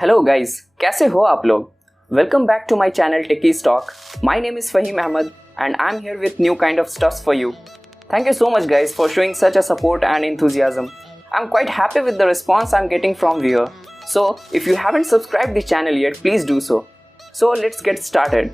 Hello guys, कैसे हो आप लोग? Welcome back to my channel techies talk. My name is Fahim Ahmed and I'm here with new kind of stuffs for you. Thank you so much guys for showing such a support and enthusiasm. I'm quite happy with the response I'm getting from viewer. So if you haven't subscribed the channel yet, please do so. So let's get started.